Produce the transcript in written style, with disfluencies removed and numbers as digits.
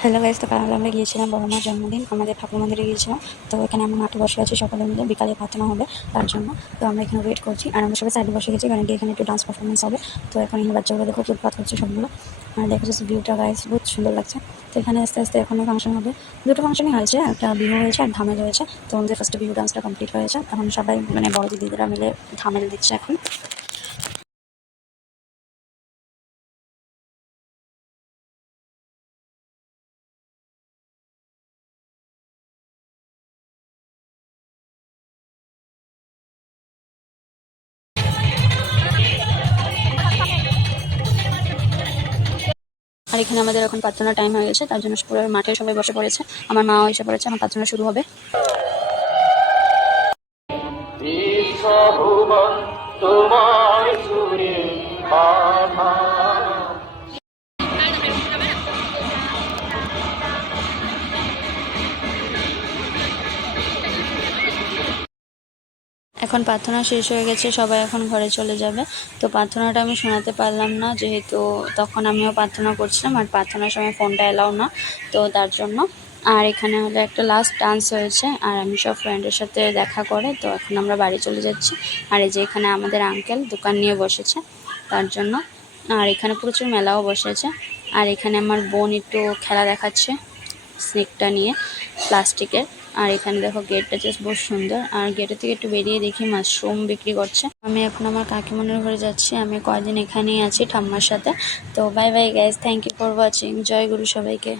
Hello guys, তো কাল আমরা গিয়েছিলাম বড় মার জন্মদিন, আমাদের ঠাকুর মন্দিরে গিয়েছিলাম। তো এখানে আমরা মাঠে বসে আছি, সকালে মিলে বিকালে প্রার্থনা হবে তার জন্য। তো আমরা এখানে ওয়েট করছি, আর আমরা সবাই সাইডে বসে গেছি কারণ কি এখানে একটু ডান্স পারফরমেন্স হবে। তো এখন এই বাচ্চাগুলো দেখো উৎপাত করছে সবগুলো, আর দেখা যাচ্ছে ভিউটা গাইস বহুত সুন্দর লাগছে। তো এখানে আস্তে আস্তে এখন ফাংশন হবে, দুটো ফাংশনই হয়েছে, একটা বিহু হয়েছে আর ধামেল হয়েছে। তো আমাদের ফার্স্টে বিহু ডান্সটা কমপ্লিট হয়েছে, এখন সবাই মানে বড় দিদিরা মিলে ধামেল দিচ্ছে এখন। আর এখানে আমাদের এখন প্রার্থনা টাইম হয়ে গেছে, তার জন্য পুরো মাঠে সবাই বসে পড়েছে। আমার মাও এসে পড়েছে, আমার প্রার্থনা শুরু হবে। তোমার সুরে এখন প্রার্থনা শেষ হয়ে গেছে, সবাই এখন ঘরে চলে যাবে। তো প্রার্থনাটা আমি শোনাতে পারলাম না, যেহেতু তখন আমিও প্রার্থনা করছিলাম আর প্রার্থনার সময় ফোনটা এলাও না, তো তার জন্য। আর এখানে হলো একটা লাস্ট ডান্স হয়েছে, আর আমি সব ফ্রেন্ডের সাথে দেখা করে তো এখন আমরা বাড়ি চলে যাচ্ছি। আর এই যে এখানে আমাদের আঙ্কেল দোকান নিয়ে বসেছে তার জন্য। আর এখানে প্রচুর মেলাও বসেছে। আর এখানে আমার বোন একটু খেলা দেখাচ্ছে স্নেকটা নিয়ে, প্লাস্টিকের। আর এখানে দেখো গেটটা জাস্ট বহুত সুন্দর, আর গেটের থেকে একটু বেরিয়ে দেখি মাশরুম বিক্রি করছে। আমি এখন আমার কাকিমনের ঘরে যাচ্ছি, আমি কয়েকদিন এখানেই আছি ঠাম্মার সাথে। তো bye bye guys, thank you for watching, জয় গুরু সবাইকে।